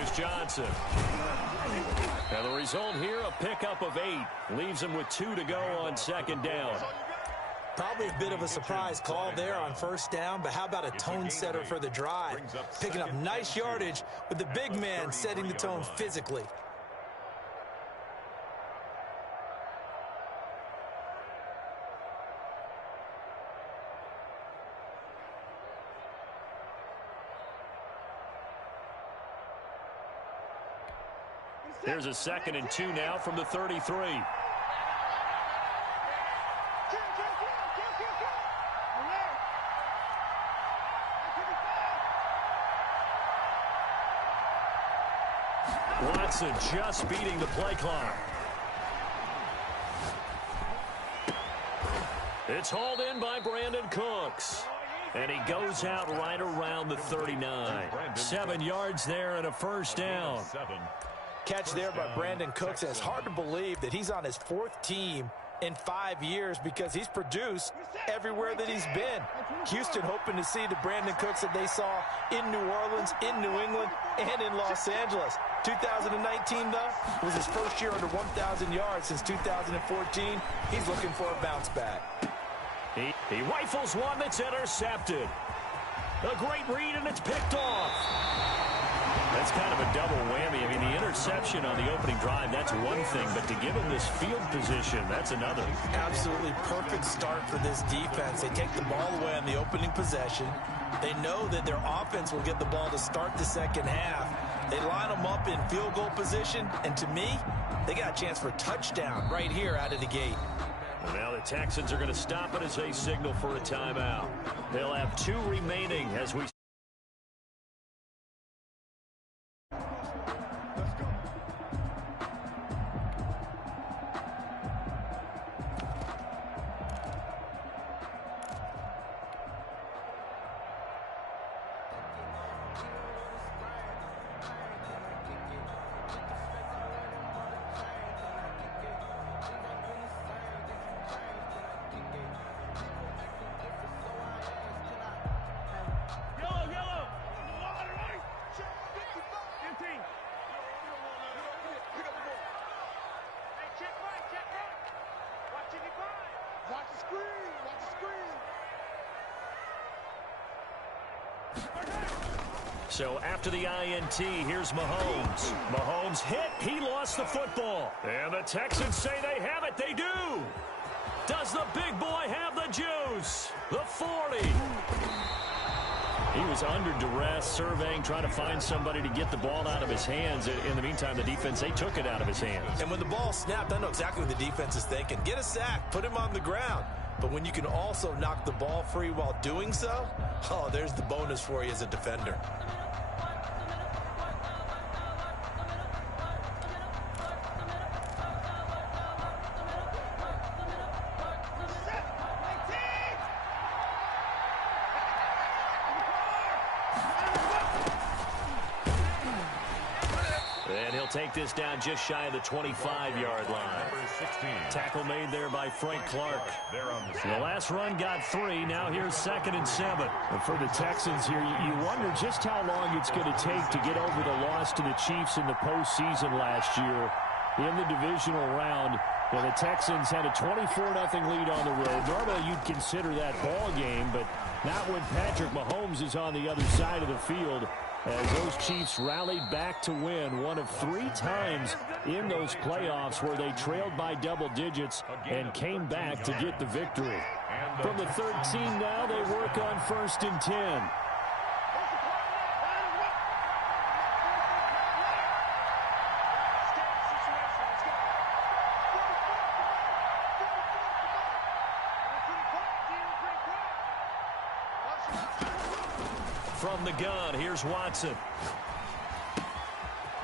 Here's Johnson. And the result here, a pickup of 8. Leaves him with 2 to go on second down. Probably a bit of a surprise call there on first down, but how about a tone setter for the drive? Picking up nice yardage with the big man setting the tone physically. Here's a 2nd and 2 now from the 33. Watson just beating the play clock. It's hauled in by Brandon Cooks. And he goes out right around the 39. 7 yards there and a first down. Catch there by Brandon Cooks. And it's hard to believe that he's on his 4th team in 5 years because he's produced everywhere that he's been. Houston hoping to see the Brandon Cooks that they saw in New Orleans, in New England, and in Los Angeles. 2019, though, was his first year under 1,000 yards since 2014. He's looking for a bounce back. He rifles one that's intercepted. A great read, and it's picked off. That's kind of a double whammy. I mean, the interception on the opening drive, that's one thing, but to give him this field position, that's another. Absolutely perfect start for this defense. They take the ball away on the opening possession. They know that their offense will get the ball to start the second half. They line them up in field goal position, and to me, they got a chance for a touchdown right here out of the gate. And now the Texans are going to stop it as they signal for a timeout. They'll have 2 remaining as we... So after the INT, here's Mahomes. Mahomes hit. He lost the football. And the Texans say they have it. They do. Does the big boy have the juice? The 40. He was under duress, surveying, trying to find somebody to get the ball out of his hands. In the meantime, the defense, they took it out of his hands. And when the ball snapped, I know exactly what the defense is thinking. Get a sack. Put him on the ground. But when you can also knock the ball free while doing so, oh, there's the bonus for you as a defender. Take this down just shy of the 25-yard line. Tackle made there by Frank Clark. The last run got 3. Now here's 2nd and 7. And for the Texans here, you wonder just how long it's going to take to get over the loss to the Chiefs in the postseason last year in the divisional round. Well, the Texans had a 24-0 lead on the road. Normally you'd consider that ball game, but not when Patrick Mahomes is on the other side of the field, as those Chiefs rallied back to win one of 3 times in those playoffs where they trailed by double digits and came back to get the victory. From the 13 now, they work on 1st and 10. From the gun, here's Watson.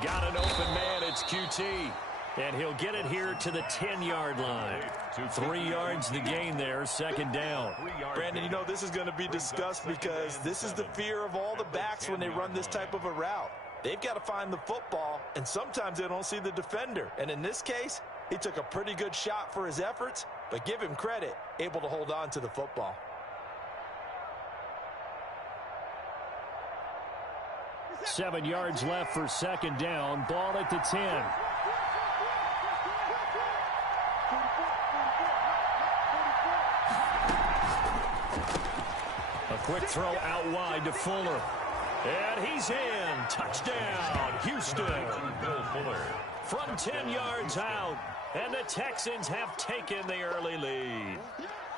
Got an open man, it's QT. And he'll get it here to the 10-yard line. 3 yards the gain there, 2nd down. Brandon, you know this is going to be discussed because this is the fear of all the backs when they run this type of a route. They've got to find the football, and sometimes they don't see the defender. And in this case, he took a pretty good shot for his efforts, but give him credit, able to hold on to the football. 7 yards left for second down. Ball at the 10. A quick throw out wide to Fuller. And he's in. Touchdown, Houston. From 10 yards out. And the Texans have taken the early lead.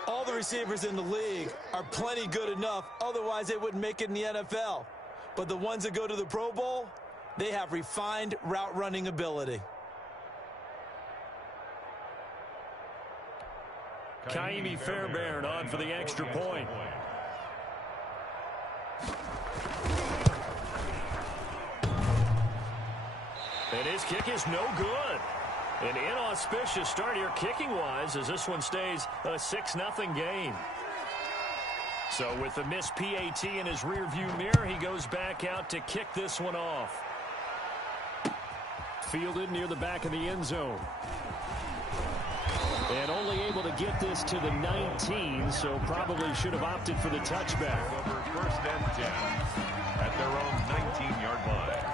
All the receivers in the league are plenty good enough. Otherwise, they wouldn't make it in the NFL. But the ones that go to the Pro Bowl, they have refined route running ability. Kaimi Fairbairn on for the extra point. And his kick is no good. An inauspicious start here kicking-wise as this one stays a 6-0 game. So with the missed PAT in his rearview mirror, he goes back out to kick this one off. Fielded near the back of the end zone. And only able to get this to the 19, so probably should have opted for the touchback. Over 1st and 10 at their own 19-yard line.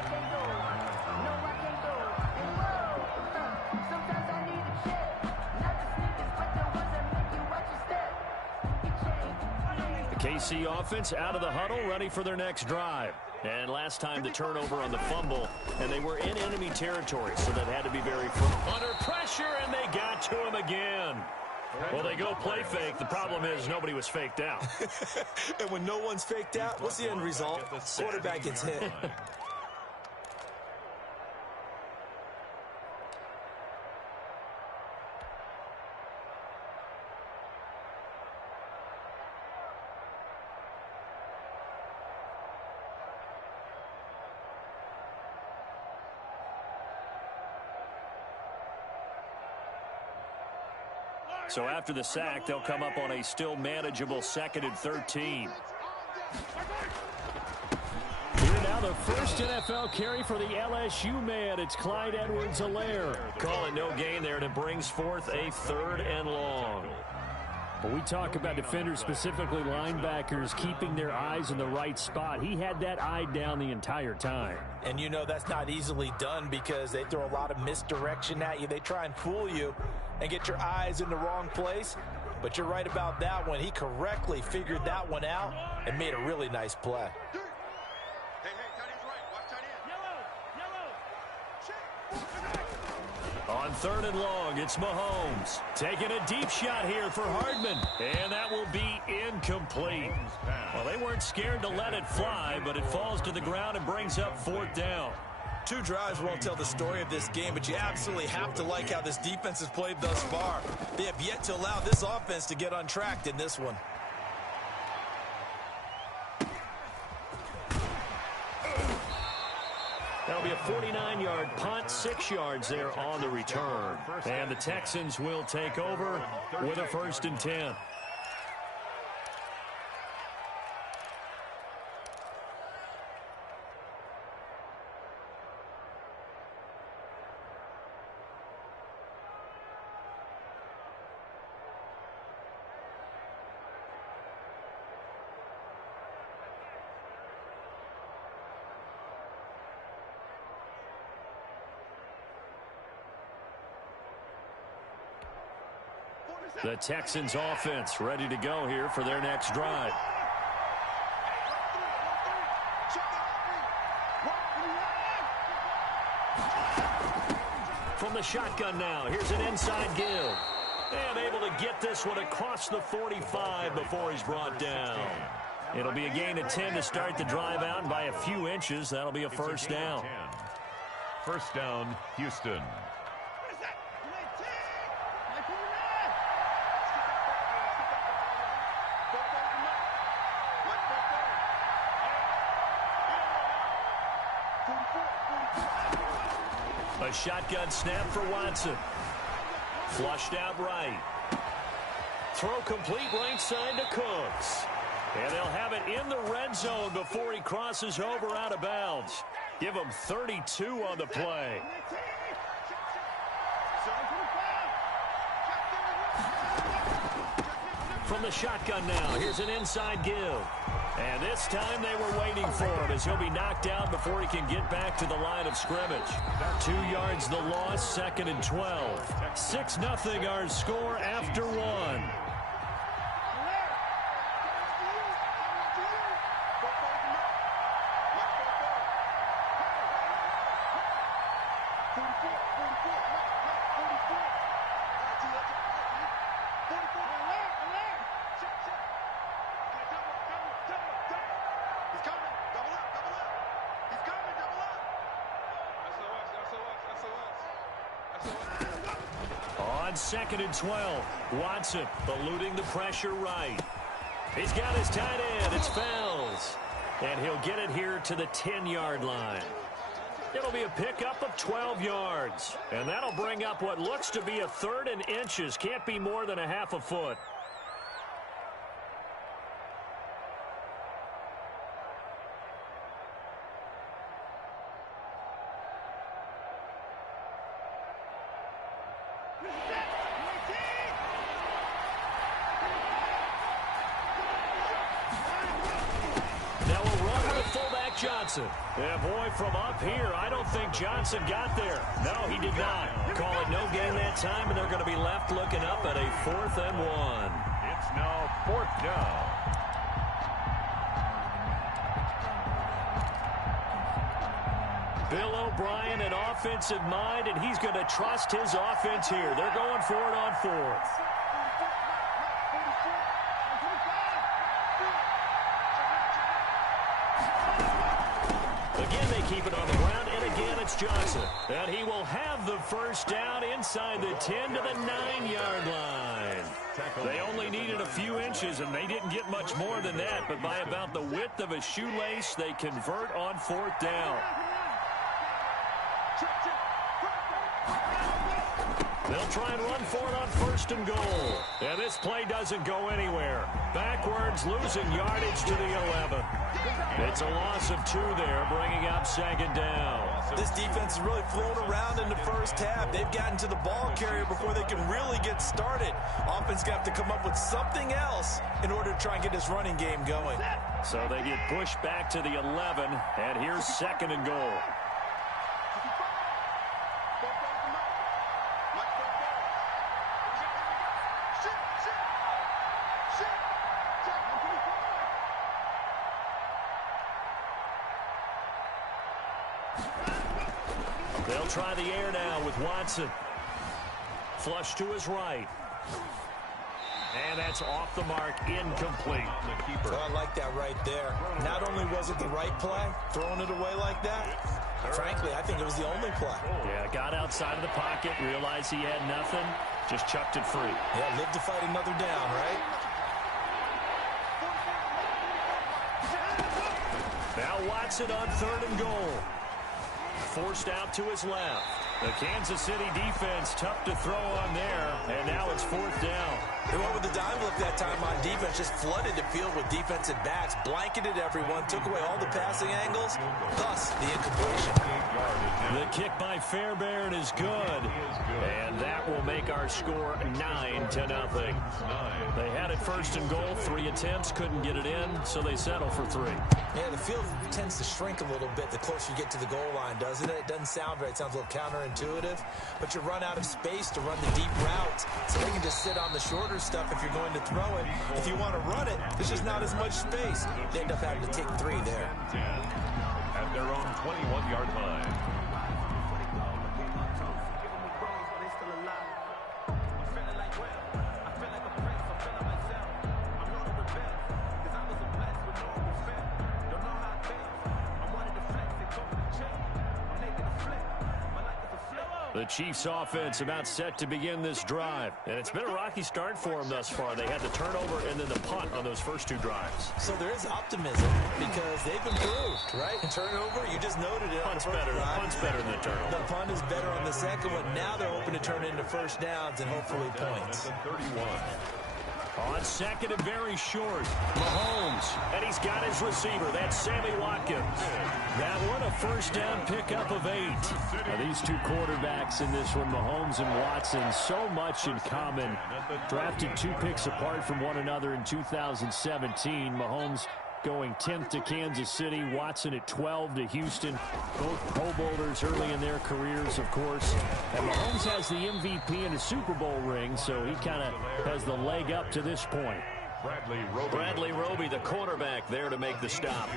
KC offense out of the huddle, ready for their next drive. And last time the turnover on the fumble, and they were in enemy territory, so that had to be very firm. Under pressure, and they got to him again. Well, they go play fake. The problem is nobody was faked out. And when no one's faked out, what's the end result? Quarterback gets hit. So after the sack, they'll come up on a still manageable 2nd and 13. Here now the first NFL carry for the LSU man. It's Clyde Edwards-Helaire. Call it no gain there, and it brings forth a 3rd and long. When we talk about defenders, specifically linebackers, keeping their eyes in the right spot, he had that eye down the entire time. And you know that's not easily done because they throw a lot of misdirection at you. They try and fool you and get your eyes in the wrong place. But you're right about that one. He correctly figured that one out and made a really nice play. On 3rd and long, it's Mahomes. Taking a deep shot here for Hardman. And that will be incomplete. Well, they weren't scared to let it fly, but it falls to the ground and brings up 4th down. 2 drives won't tell the story of this game, but you absolutely have to like how this defense has played thus far. They have yet to allow this offense to get untracked in this one. That'll be a 49-yard punt, 6 yards there on the return. And the Texans will take over with a 1st and 10. The Texans offense ready to go here for their next drive. From the shotgun now, here's an inside give. And able to get this one across the 45 before he's brought down. It'll be a gain of 10 to start the drive out, and by a few inches, that'll be a 1st down. 1st down, Houston. A shotgun snap for Watson. Flushed out right. Throw complete right side to Cooks. And they'll have it in the red zone before he crosses over out of bounds. Give him 32 on the play. From the shotgun now, here's an inside give. And this time they were waiting for him as he'll be knocked out before he can get back to the line of scrimmage. 2 yards the loss, 2nd and 12. 6-0 our score after 1. On 2nd and 12, Watson eluding the pressure right. He's got his tight end. It's Fells. And he'll get it here to the 10-yard line. It'll be a pickup of 12 yards. And that'll bring up what looks to be a 3rd and inches. Can't be more than a half a foot. Johnson. Yeah, boy, from up here, I don't think Johnson got there. No, he did not. Call it no gain that time, and they're going to be left looking up at a 4th and 1. It's now 4th down. Bill O'Brien, an offensive mind, and he's going to trust his offense here. They're going for it on 4th. Again, they keep it on the ground, and again, it's Johnson. And he will have the first down inside the 10 to the 9-yard line. They only needed a few inches, and they didn't get much more than that, but by about the width of a shoelace, they convert on 4th down. They'll try and run for it on 1st and goal. And this play doesn't go anywhere. Backwards, losing yardage to the 11. It's a loss of 2 there, bringing up 2nd down. This defense has really flown around in the first half. They've gotten to the ball carrier before they can really get started. Offense got to come up with something else in order to try and get this running game going. So they get pushed back to the 11, and here's 2nd and goal. They'll try the air now with Watson. Flush to his right. And that's off the mark, incomplete. Oh, I like that right there. Not only was it the right play, throwing it away like that, frankly, I think it was the only play. Yeah, got outside of the pocket, realized he had nothing, just chucked it free. Yeah, live to fight another down, right? Now Watson on 3rd and goal. Forced out to his left. The Kansas City defense tough to throw on there, and now it's 4th down. They went with the dime look that time on defense, just flooded the field with defensive backs, blanketed everyone, took away all the passing angles, thus the incompletion. The kick by Fairbairn is good, and that will make our score 9-0. They had it 1st and goal, 3 attempts, couldn't get it in, so they settle for 3. Yeah, the field tends to shrink a little bit the closer you get to the goal line, doesn't it? It doesn't sound right. It sounds a little counterintuitive, but you run out of space to run the deep routes, so they can just sit on the shorter stuff if you're going to throw it. If you want to run it, there's just not as much space. They end up having to take 3 there. At their own 21-yard line. The Chiefs offense about set to begin this drive. And it's been a rocky start for them thus far. They had the turnover and then the punt on those first 2 drives. So there is optimism because they've improved, right? And turnover, you just noted it. Punt's better. The punt's better than the turnover. The punt is better on the second one. Now they're hoping to turn it into first downs and hopefully points. 31. On 2nd and very short, Mahomes, and he's got his receiver. That's Sammy Watkins. That one a first down pickup of 8. Now, these 2 quarterbacks in this one, Mahomes and Watson, so much in common. Drafted 2 picks apart from one another in 2017. Mahomes going 10th to Kansas City. Watson at 12 to Houston. Both Pro Bowlers early in their careers, of course. And Mahomes has the MVP and a Super Bowl ring, so he kind of has the leg up to this point. Bradley Roby, the quarterback, there to make the stop.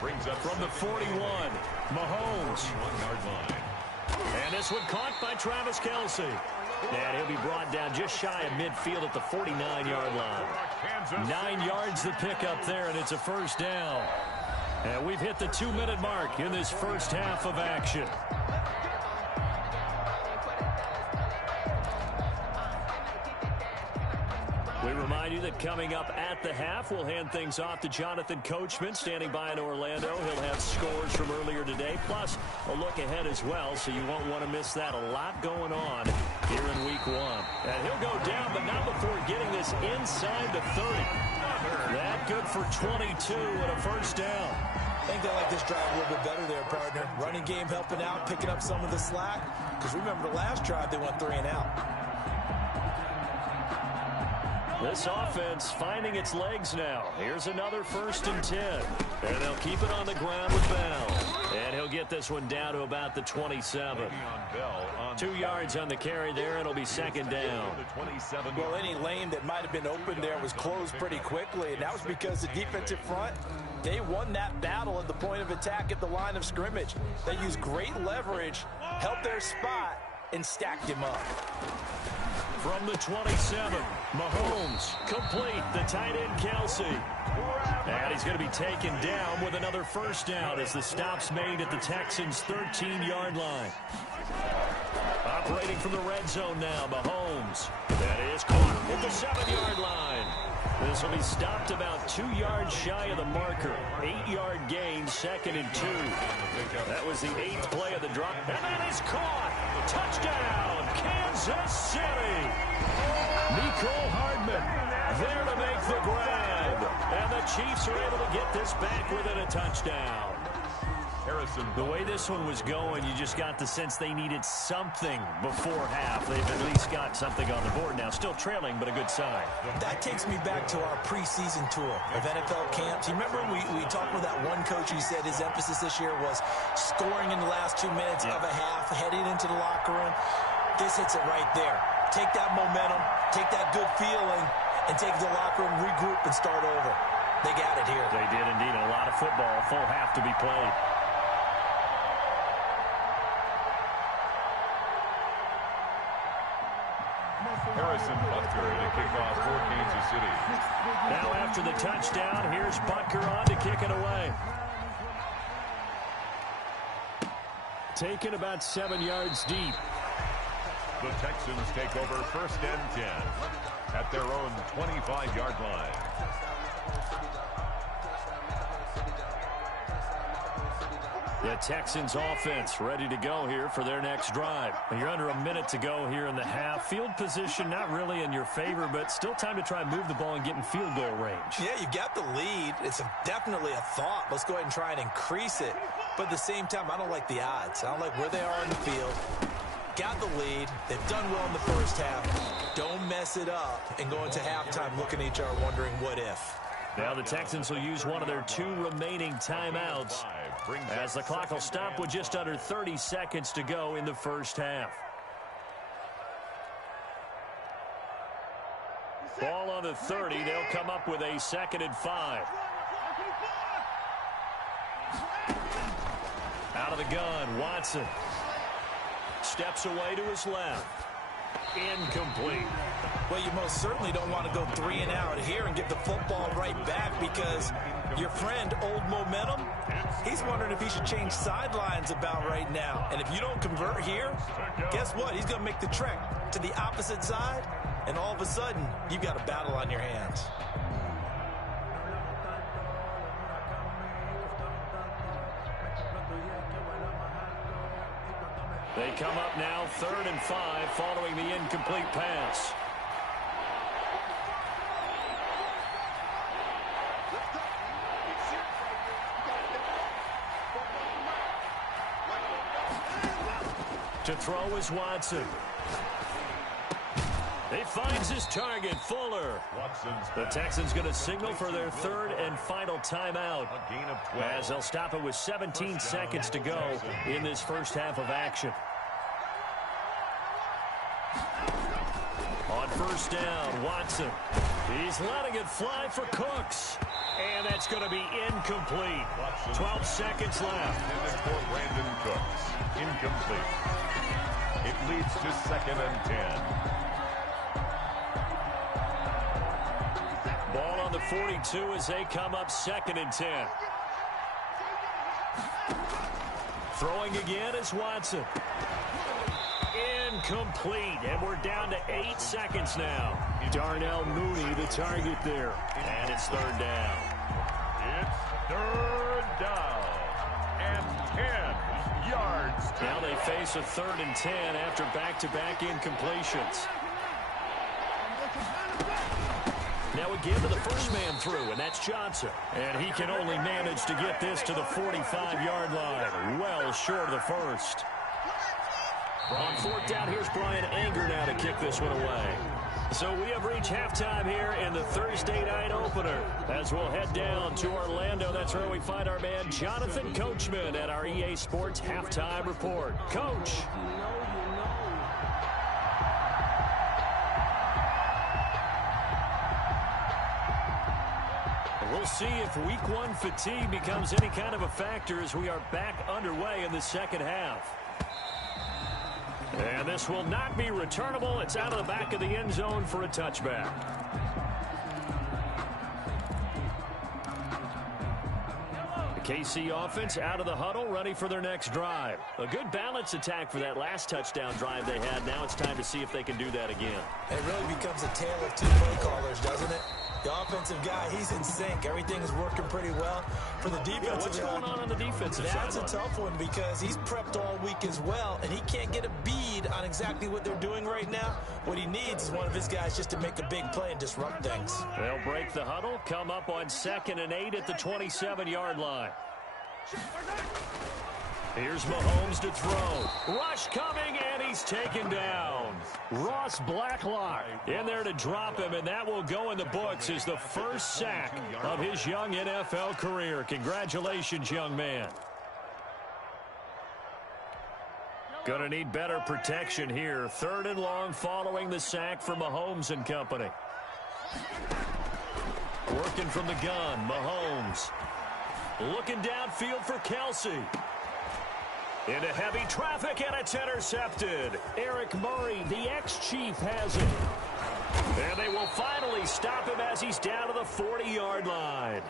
Brings up from the 41, Mahomes. 1-yard line. And this one caught by Travis Kelce. And he'll be brought down just shy of midfield at the 49-yard line. 9 yards the pickup there, and it's a first down. And we've hit the 2-minute mark in this first half of action. We remind you that coming up at the half, we'll hand things off to Jonathan Coachman, standing by in Orlando. He'll have scores from earlier today, plus a look ahead as well, so you won't want to miss that. A lot going on here in Week 1. And he'll go down, but not before getting this inside the 30. That good for 22 and a first down. I think they like this drive a little bit better there, partner. Running game helping out, picking up some of the slack. Because remember the last drive, they went 3 and out. This offense finding its legs now. Here's another 1st and 10. And they'll keep it on the ground with Bell. And he'll get this one down to about the 27. 2 yards on the carry there. It'll be 2nd down. Well, any lane that might have been open there was closed pretty quickly. And that was because the defensive front, they won that battle at the point of attack at the line of scrimmage. They used great leverage, held their spot, and stacked him up. From the 27, Mahomes complete. The tight end, Kelce. And he's going to be taken down with another first down as the stop's made at the Texans' 13-yard line. Operating from the red zone now, Mahomes. That is caught at the 7-yard line. This will be stopped about 2 yards shy of the marker. 8-yard gain, 2nd and 2. That was the 8th play of the drop. And that is caught. Touchdown, Kansas City. Mecole Hardman there to make the grab. And the Chiefs are able to get this back within a touchdown. The way this one was going, you just got the sense they needed something before half. They've at least got something on the board now. Still trailing, but a good sign. That takes me back to our preseason tour of NFL camps. You remember we talked with that one coach who said his emphasis this year was scoring in the last 2 minutes of a half, heading into the locker room. This hits it right there. Take that momentum, take that good feeling, and take it to the locker room, regroup, and start over. They got it here. They did indeed. A lot of football, full half to be played. Harrison Butker to kick off for Kansas City. Now after the touchdown, here's Butker on to kick it away. Taken about 7 yards deep. The Texans take over 1st and 10 at their own 25-yard line. The Texans offense ready to go here for their next drive. You're under a minute to go here in the half. Field position not really in your favor, but still time to try and move the ball and get in field goal range. Yeah, you got the lead. It's definitely a thought. Let's go ahead and try and increase it. But at the same time, I don't like the odds. I don't like where they are in the field. Got the lead. They've done well in the first half. Don't mess it up and go into halftime looking at each other wondering what if. Now the Texans will use one of their 2 remaining timeouts as the clock will stop with just under 30 seconds to go in the first half. Ball on the 30. They'll come up with a 2nd and 5. Out of the gun, Watson. Steps away to his left. Incomplete. Well, you most certainly don't want to go 3 and out here and give the football right back because your friend, Old Momentum, he's wondering if he should change sidelines about right now. And if you don't convert here, guess what? He's going to make the trek to the opposite side, and all of a sudden, you've got a battle on your hands. They come up now 3rd and 5 following the incomplete pass. To throw is Watson. He finds his target, Fuller. The Texans going to signal for their third and final timeout, as they'll stop it with 17 seconds to go in this first half of action. On first down, Watson. He's letting it fly for Cooks. And that's going to be incomplete. 12 seconds left. Intended for Brandon Cooks. Incomplete. It leads to 2nd and 10. Ball on the 42 as they come up 2nd and 10. Throwing again is Watson. Incomplete, and we're down to 8 seconds now. Darnell Mooney, the target there. And it's 3rd down. It's 3rd down and 10 yards. Now they face a 3rd and 10 after back-to-back incompletions. Now again to the first man through, and that's Johnson. And he can only manage to get this to the 45-yard line. Well short of the first. On 4th down, here's Brian Anger now to kick this one away. So we have reached halftime here in the Thursday night opener. As we'll head down to Orlando, that's where we find our man Jonathan Coachman at our EA Sports Halftime Report. Coach. We'll see if week 1 fatigue becomes any kind of a factor as we are back underway in the second half. And this will not be returnable. It's out of the back of the end zone for a touchback. The KC offense out of the huddle, ready for their next drive. A good balanced attack for that last touchdown drive they had. Now it's time to see if they can do that again. It really becomes a tale of two play callers, doesn't it? The offensive guy, he's in sync. Everything is working pretty well. For the defensive guy, what's going on the defensive side? That's a tough one because he's prepped all week as well, and he can't get a bead on exactly what they're doing right now. What he needs is one of his guys just to make a big play and disrupt things. They'll break the huddle, come up on 2nd and 8 at the 27-yard line. Here's Mahomes to throw. Rush coming, and he's taken down. Ross Blacklock in there to drop him, and that will go in the books as the first sack of his young NFL career. Congratulations, young man. Going to need better protection here. 3rd and long following the sack for Mahomes and company. Working from the gun, Mahomes. Looking downfield for Kelsey. Into heavy traffic, and it's intercepted. Eric Murray, the ex-Chief, has it. And they will finally stop him as he's down to the 40-yard line.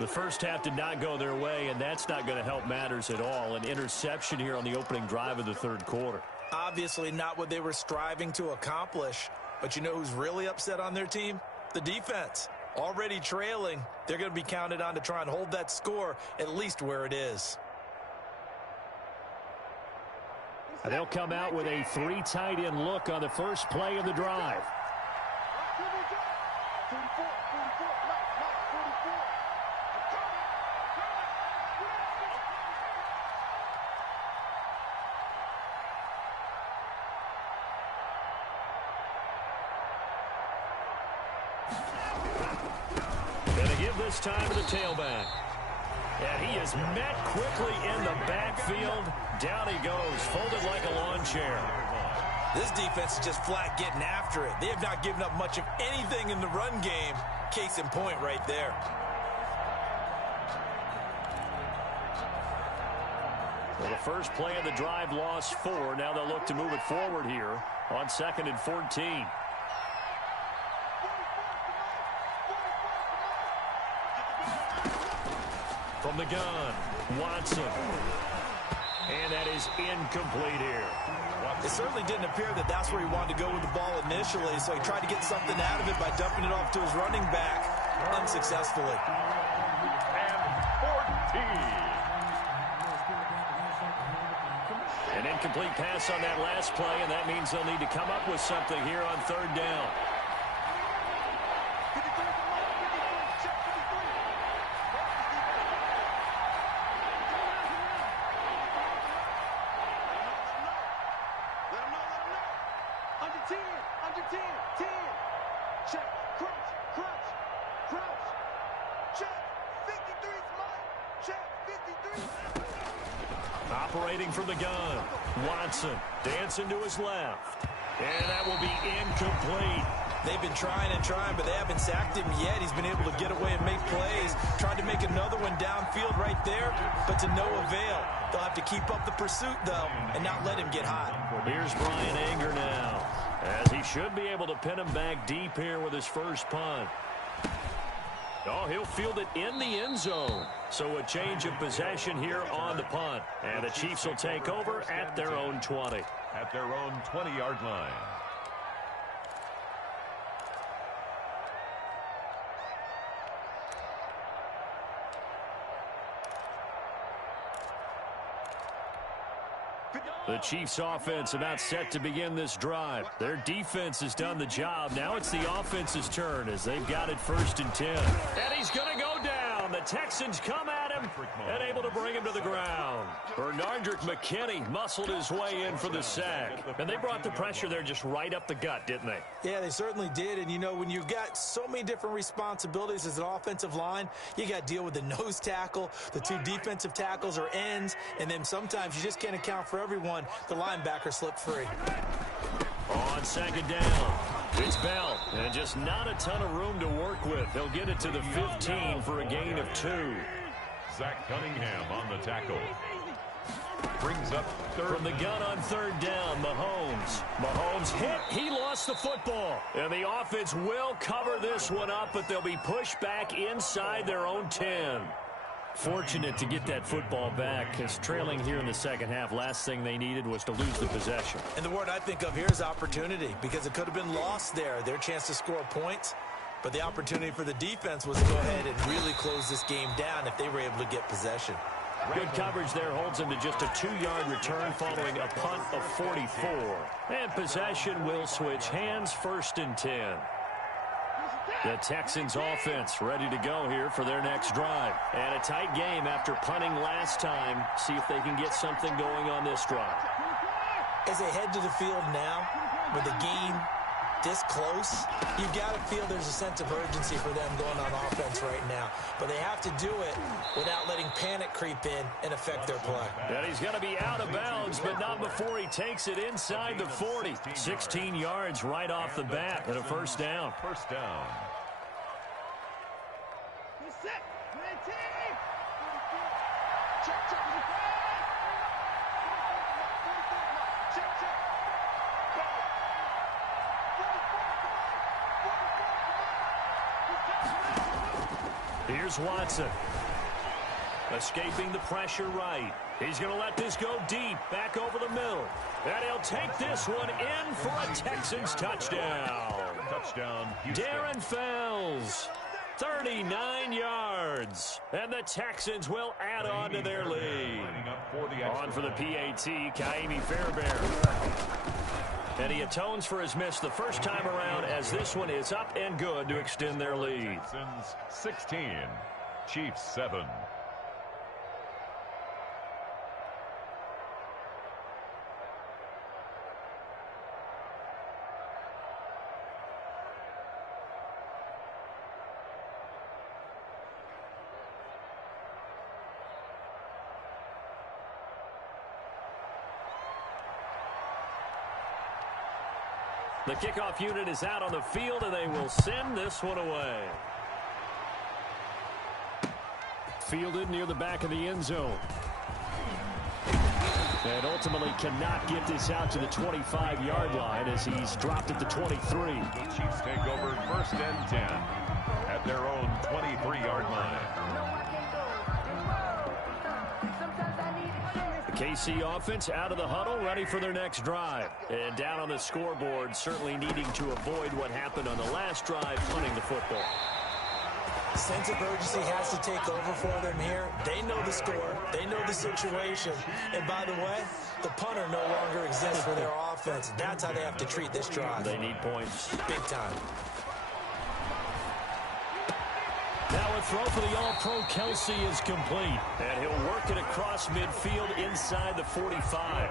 The first half did not go their way, and that's not going to help matters at all. An interception here on the opening drive of the 3rd quarter. Obviously not what they were striving to accomplish. But you know who's really upset on their team? The defense. Already trailing, they're going to be counted on to try and hold that score at least where it is. And they'll come out with a 3 tight end look on the first play of the drive. Going to give this time to the tailback. And he is met quickly in the backfield. Down he goes, folded like a lawn chair. This defense is just flat getting after it. They have not given up much of anything in the run game. Case in point right there. Well, the first play of the drive lost 4. Now they'll look to move it forward here on 2nd and 14. From the gun, Watson. And that is incomplete here. It certainly didn't appear that that's where he wanted to go with the ball initially, so he tried to get something out of it by dumping it off to his running back unsuccessfully. And 14. An incomplete pass on that last play, and that means they'll need to come up with something here on 3rd down. Check, crouch, crouch, crouch. Check, 53's mine. Check, 53. Operating from the gun. Watson dancing to his left. And that will be incomplete. They've been trying and trying, but they haven't sacked him yet. He's been able to get away and make plays. Tried to make another one downfield right there, but to no avail. They'll have to keep up the pursuit, though, and not let him get hot. Here's Brian Anger now, as he should be able to pin him back deep here with his first punt. Oh, he'll field it in the end zone. So a change of possession here on the punt. And the Chiefs will take over at their own 20. At their own 20-yard line. The Chiefs offense about set to begin this drive. Their defense has done the job. Now it's the offense's turn as they've got it 1st and 10. And he's going to go down. The Texans come at him and able to bring him to the ground. Bernardrick McKinney muscled his way in for the sack. And they brought the pressure there just right up the gut, didn't they? Yeah, they certainly did. And, you know, when you've got so many different responsibilities as an offensive line, you got to deal with the nose tackle, the 2 defensive tackles or ends, and then sometimes you just can't account for everyone. The linebacker slipped free. On 2nd down, it's Bell, and just not a ton of room to work with. He'll get it to the 15 for a gain of 2. Zach Cunningham on the tackle. Brings up 3rd. From the gun on 3rd down, Mahomes hit. He lost the football. And the offense will cover this one up, but they'll be pushed back inside their own 10. Fortunate to get that football back, because trailing here in the second half, last thing they needed was to lose the possession. And the word I think of here is opportunity, because it could have been lost there, their chance to score points. But the opportunity for the defense was to go ahead and really close this game down if they were able to get possession. Good coverage there holds him to just a 2-yard return following a punt of 44. And possession will switch hands, 1st and 10. The Texans offense ready to go here for their next drive. And a tight game after punting last time. See if they can get something going on this drive. As they head to the field now, with the game this close, you've got to feel there's a sense of urgency for them going on offense right now. But they have to do it without letting panic creep in and affect their play. And he's going to be out of bounds, but not before he takes it inside the 40. 16 yards right off the bat and a 1st down. 1st down. Here's Watson. Escaping the pressure right. He's going to let this go deep, back over the middle. And he'll take this one in for a Texans touchdown. Touchdown, Houston. Darren Fells, 39 yards. And the Texans will add on to their lead. On for the PAT, Kaimi Fairbairn. And he atones for his miss the first time around as this one is up and good to extend their lead. Texans 16, Chiefs 7. The kickoff unit is out on the field, and they will send this one away. Fielded near the back of the end zone. And ultimately cannot get this out to the 25-yard line as he's dropped at the 23. The Chiefs take over 1st and 10 at their own 23-yard line. KC offense out of the huddle, ready for their next drive. And down on the scoreboard, certainly needing to avoid what happened on the last drive, punting the football. Sense of urgency has to take over for them here. They know the score. They know the situation. And by the way, the punter no longer exists for their offense. That's how they have to treat this drive. They need points. Big time. Now a throw for the All-Pro Kelsey is complete. And he'll work it across midfield inside the 45.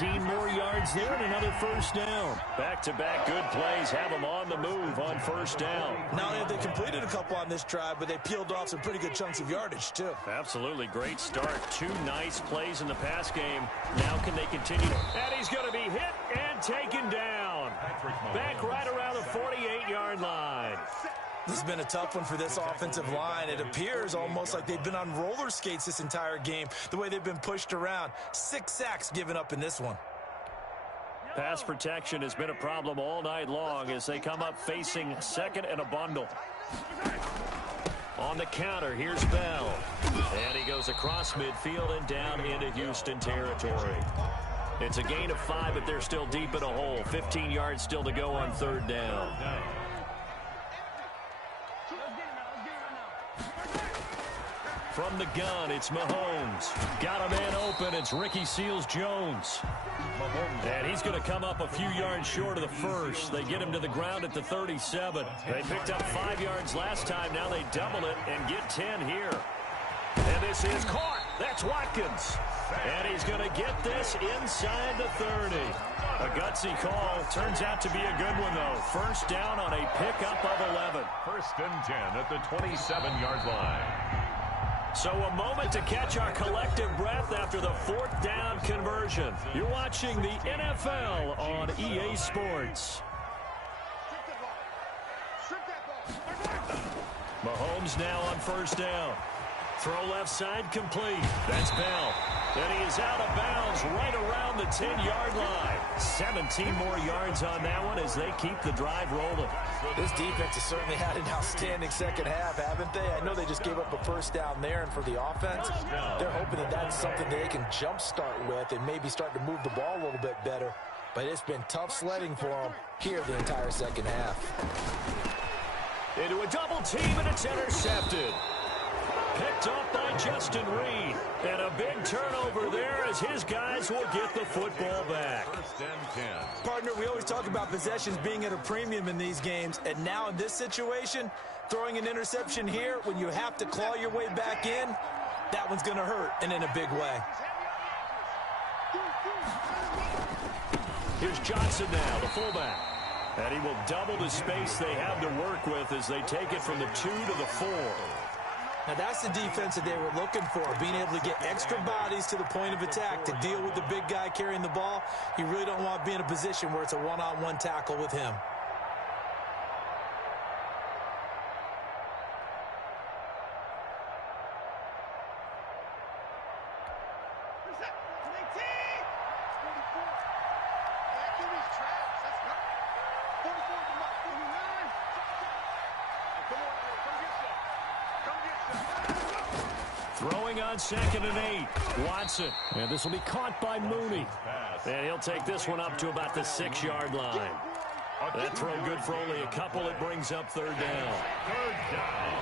18 more yards there and another first down. Back-to-back good plays have them on the move on first down. Not only have they completed a couple on this drive, but they peeled off some pretty good chunks of yardage, too. Absolutely great start. 2 nice plays in the pass game. Now can they continue? And he's going to be hit and taken down. Back right around the 48-yard line. This has been a tough one for this offensive line. It appears almost like they've been on roller skates this entire game, the way they've been pushed around. 6 sacks given up in this one. Pass protection has been a problem all night long as they come up facing second and a bundle. On the counter, here's Bell. And he goes across midfield and down into Houston territory. It's a gain of 5, but they're still deep in a hole. 15 yards still to go on third down. From the gun, it's Mahomes. Got a man open. It's Ricky Seals-Jones. And he's going to come up a few yards short of the first. They get him to the ground at the 37. They picked up 5 yards last time. Now they double it and get 10 here. And this is caught. That's Watkins. And he's going to get this inside the 30. A gutsy call. Turns out to be a good one, though. First down on a pickup of 11. First and 10 at the 27-yard line. So a moment to catch our collective breath after the 4th down conversion. You're watching the NFL on EA Sports. Mahomes now on first down. Throw left side complete. That's Bell. And he is out of bounds right around the 10-yard line. 17 more yards on that one as they keep the drive rolling. This defense has certainly had an outstanding second half, haven't they? I know they just gave up a first down there, and for the offense, they're hoping that that's something that they can jumpstart with and maybe start to move the ball a little bit better. But it's been tough sledding for them here the entire second half. Into a double team, and it's intercepted. Picked up by Justin Reed. And a big turnover there as his guys will get the football back. First and 10. Partner, we always talk about possessions being at a premium in these games. And now in this situation, throwing an interception here when you have to claw your way back in, that one's going to hurt, and in a big way. Here's Johnson now, the fullback. And he will double the space they have to work with as they take it from the 2 to the 4. Now, that's the defense that they were looking for, being able to get extra bodies to the point of attack to deal with the big guy carrying the ball. You really don't want to be in a position where it's a one-on-one tackle with him. Throwing on 2nd and 8. Watson. And this will be caught by Mooney. And he'll take this one up to about the 6-yard line. That throw good for only a couple. It brings up third down. Third down.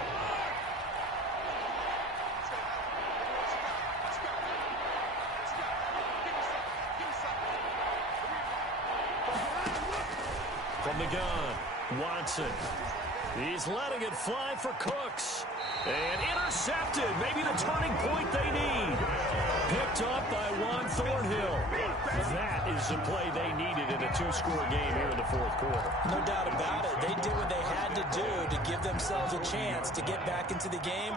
From the gun, Watson. He's letting it fly for Cooks. And intercepted. Maybe the turning point they need. Picked up by Juan Thornhill. That is the play they needed in a 2-score game here in the 4th quarter. No doubt about it. They did what they had to do to give themselves a chance to get back into the game.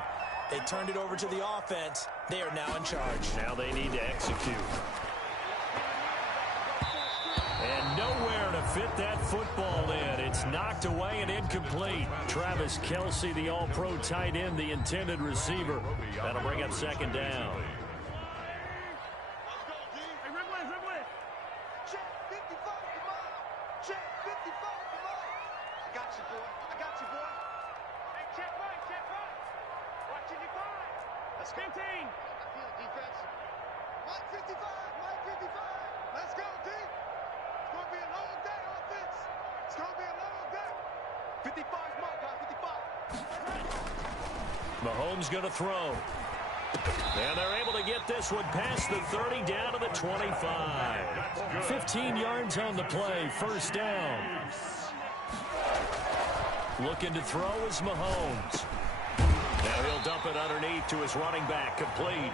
They turned it over to the offense. They are now in charge. Now they need to execute. And nowhere to fit that football in. It's knocked away and incomplete. Travis Kelce, the all-pro tight end, the intended receiver. That'll bring up 2nd down. Mahomes going to throw. And they're able to get this one past the 30 down to the 25. 15 yards on the play. First down. Looking to throw is Mahomes. Now he'll dump it underneath to his running back, complete.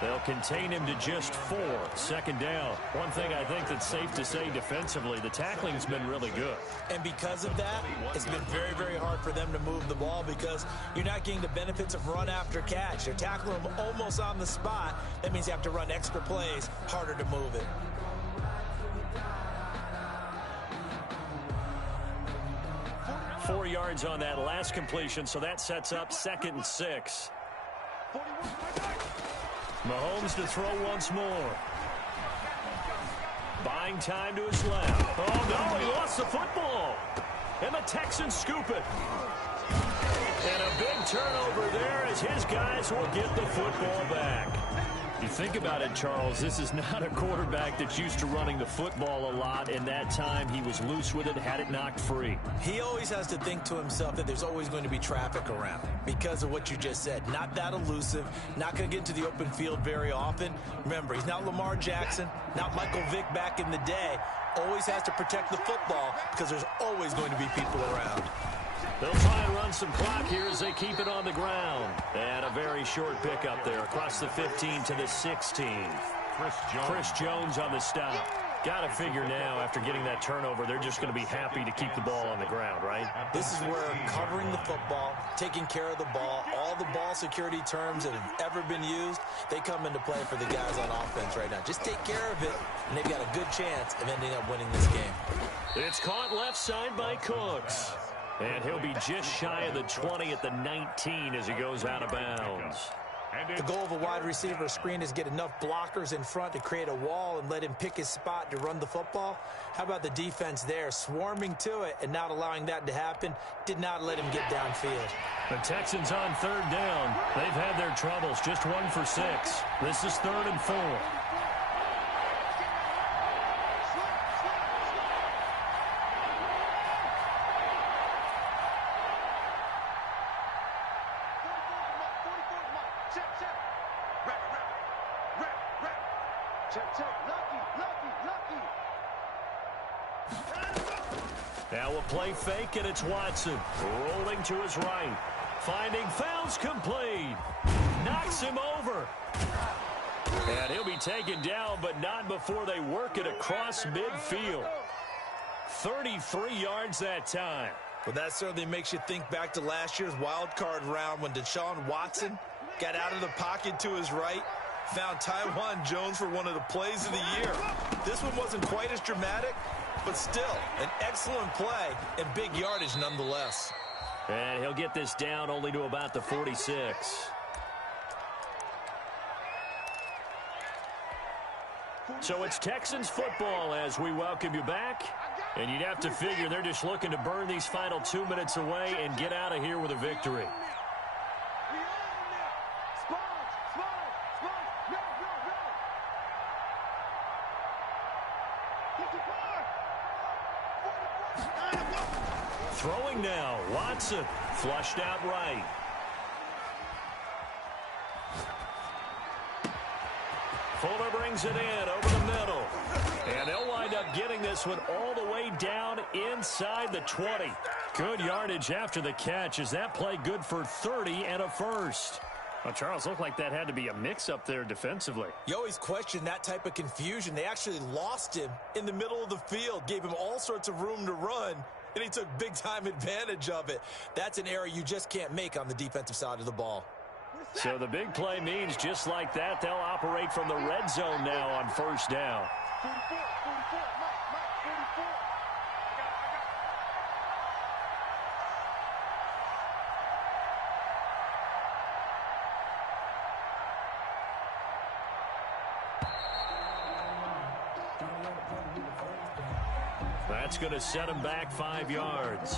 They'll contain him to just 4. Second down. One thing I think that's safe to say defensively, the tackling's been really good. And because of that, it's been very, very hard for them to move the ball because you're not getting the benefits of run after catch. They're tackling him almost on the spot. That means you have to run extra plays, harder to move it. Four yards on that last completion, so that sets up 2nd and 6. Mahomes to throw once more. Buying time to his left. Oh, no, he lost the football. And the Texans scoop it. And a big turnover there as his guys will get the football back. You think about it, Charles, this is not a quarterback that's used to running the football a lot, and that time he was loose with it, had it knocked free. He always has to think to himself that there's always going to be traffic around because of what you just said. Not that elusive, not going to get to the open field very often. Remember, he's not Lamar Jackson, not Michael Vick back in the day. Always has to protect the football because there's always going to be people around. They'll try and run some clock here as they keep it on the ground. And a very short pickup there across the 15 to the 16. Chris Jones on the stop. Got to figure now after getting that turnover, they're just going to be happy to keep the ball on the ground, right? This is where covering the football, taking care of the ball, all the ball security terms that have ever been used, they come into play for the guys on offense right now. Just take care of it, and they've got a good chance of ending up winning this game. It's caught left side by Cooks. And he'll be just shy of the 20 at the 19 as he goes out of bounds. The goal of a wide receiver screen is get enough blockers in front to create a wall and let him pick his spot to run the football. How about the defense there, swarming to it and not allowing that to happen? Did not let him get downfield. The Texans on 3rd down. They've had their troubles, just 1 for 6. This is 3rd and 4. Now a play fake, and it's Watson rolling to his right. Finding Fouls complete. Knocks him over. And he'll be taken down, but not before they work it across midfield. 33 yards that time. Well, that certainly makes you think back to last year's wild card round when Deshaun Watson got out of the pocket to his right, found Tywan Jones for one of the plays of the year. This one wasn't quite as dramatic, but still an excellent play and big yardage nonetheless. And he'll get this down only to about the 46. So it's Texans football as we welcome you back. And you'd have to figure they're just looking to burn these final 2 minutes away and get out of here with a victory. Throwing now, Watson, flushed out right. Fuller brings it in over the middle. And they'll wind up getting this one all the way down inside the 20. Good yardage after the catch. Is that play good for 30 and a first? Well, Charles, looked like that had to be a mix-up there defensively. You always question that type of confusion. They actually lost him in the middle of the field, gave him all sorts of room to run, and he took big-time advantage of it. That's an error you just can't make on the defensive side of the ball. So the big play means just like that, they'll operate from the red zone now on 1st down. 44, 44, Mike, 44. That's going to set him back 5 yards.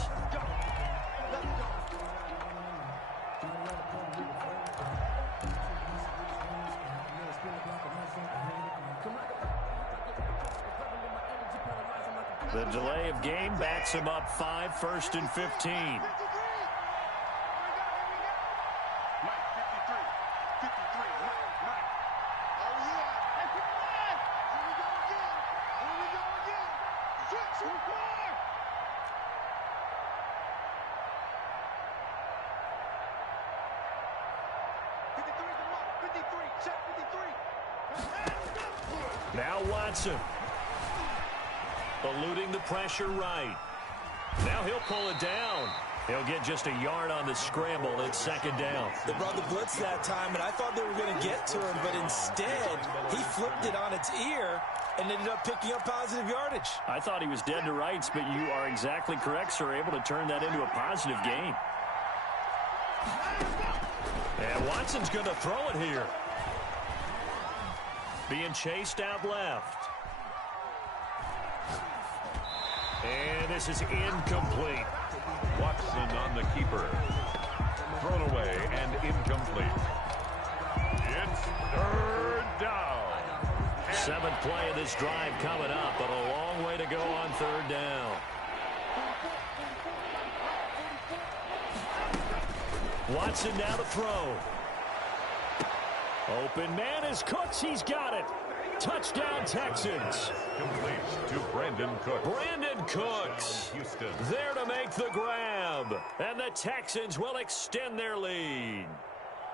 The delay of game backs him up 5, 1st and 15. Check 53. Now Watson. Eluding the pressure right. Now he'll pull it down. He'll get just a yard on the scramble. It's second down. They brought the blitz that time, and I thought they were going to get to him, but instead he flipped it on its ear and ended up picking up positive yardage. I thought he was dead to rights, but you are exactly correct, sir. Able to turn that into a positive gain. And Watson's going to throw it here. Being chased out left. And this is incomplete. Watson on the keeper. Thrown away and incomplete. It's third down. Seventh play of this drive coming up, but a long way to go on third down. Watson now to throw. Open man is Cooks. He's got it. Touchdown, Texans. Complete to Brandon Cooks. Brandon Cooks Houston. there to make the grab. And the Texans will extend their lead.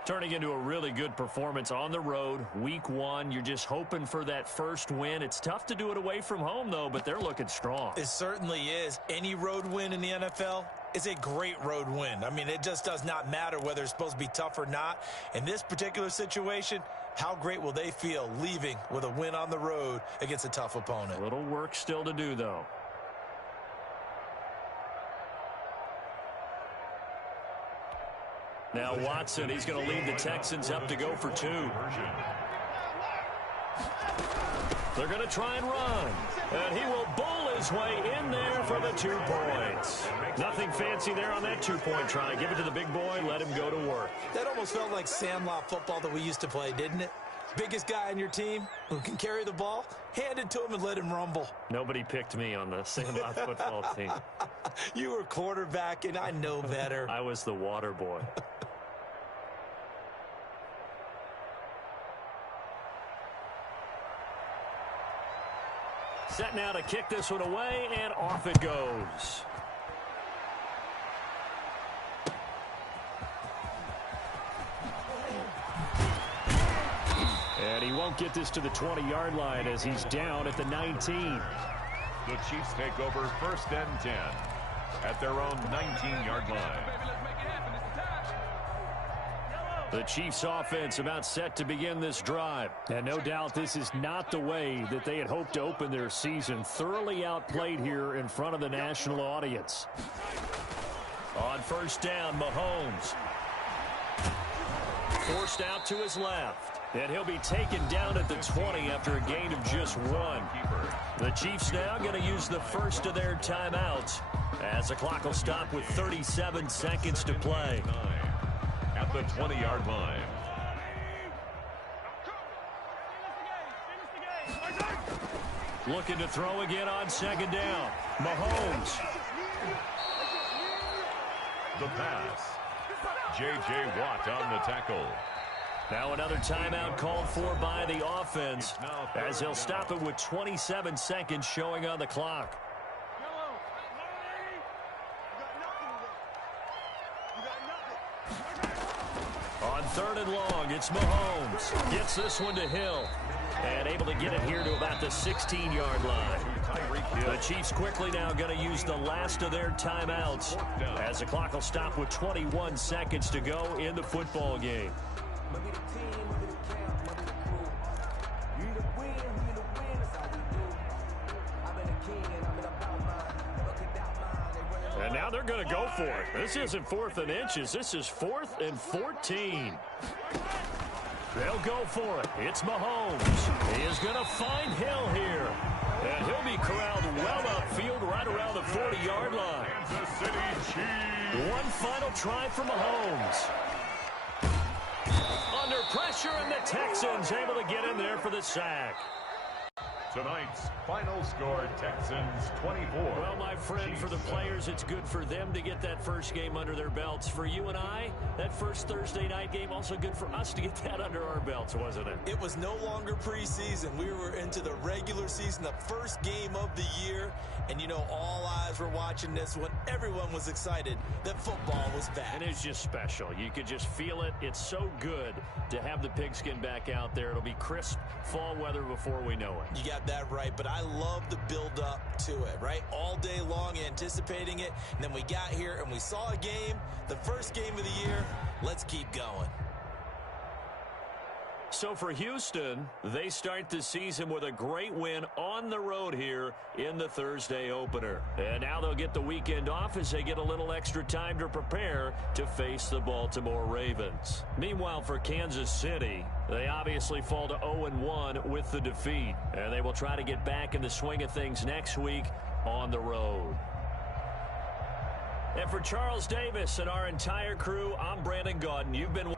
Turning into a really good performance on the road. Week 1, you're just hoping for that first win. It's tough to do it away from home, though, but they're looking strong. It certainly is. Any road win in the NFL is a great road win. I mean, it just does not matter whether it's supposed to be tough or not. In this particular situation, how great will they feel leaving with a win on the road against a tough opponent? A little work still to do, though. Now Watson, he's going to lead the Texans up to go for 2. They're going to try and run. And he will bull his way in there for the 2 points. Nothing fancy there on that 2-point try. Give it to the big boy, let him go to work. That almost felt like sandlot football that we used to play, didn't it? Biggest guy on your team who can carry the ball, hand it to him and let him rumble. Nobody picked me on the Sandlot football team. You were quarterback, and I know better. I was the water boy. Set now to kick this one away, and off it goes. And he won't get this to the 20-yard line as he's down at the 19. The Chiefs take over first and 10 at their own 19-yard line. The Chiefs offense about set to begin this drive. And no doubt this is not the way that they had hoped to open their season. Thoroughly outplayed here in front of the national audience. On first down, Mahomes. Forced out to his left. And he'll be taken down at the 20 after a gain of just 1. The Chiefs now going to use the first of their timeouts as the clock will stop with 37 seconds to play. At the 20-yard line. Looking to throw again on second down. Mahomes. The pass. J.J. Watt on the tackle. Now another timeout called for by the offense as he'll stop it with 27 seconds showing on the clock. On third and long, it's Mahomes. Gets this one to Hill. And able to get it here to about the 16-yard line. The Chiefs quickly now going to use the last of their timeouts as the clock will stop with 21 seconds to go in the football game. And now they're going to go for it. This isn't 4th and inches. This is 4th and 14. They'll go for it. It's Mahomes. He is going to find Hill here. And he'll be corralled well upfield right around the 40-yard line. Kansas City Chiefs. One final try for Mahomes. Under pressure, and the Texans able to get in there for the sack. Tonight's final score, Texans 24. Well, my friend, for the players, it's good for them to get that first game under their belts. For you and I, that first Thursday night game, also good for us to get that under our belts, wasn't it? It was no longer preseason. We were into the regular season, the first game of the year. And, you know, all eyes were watching this one. everyone was excited that football was back. And it's just special. You could just feel it. It's so good to have the pigskin back out there. It'll be crisp fall weather before we know it. You got that right, but I love the build-up to it, right? All day long anticipating it, and then we got here and we saw a game, the first game of the year. Let's keep going. So for Houston, they start the season with a great win on the road here in the Thursday opener. And now they'll get the weekend off as they get a little extra time to prepare to face the Baltimore Ravens. Meanwhile, for Kansas City, they obviously fall to 0-1 with the defeat. And they will try to get back in the swing of things next week on the road. And for Charles Davis and our entire crew, I'm Brandon Gaudin. You've been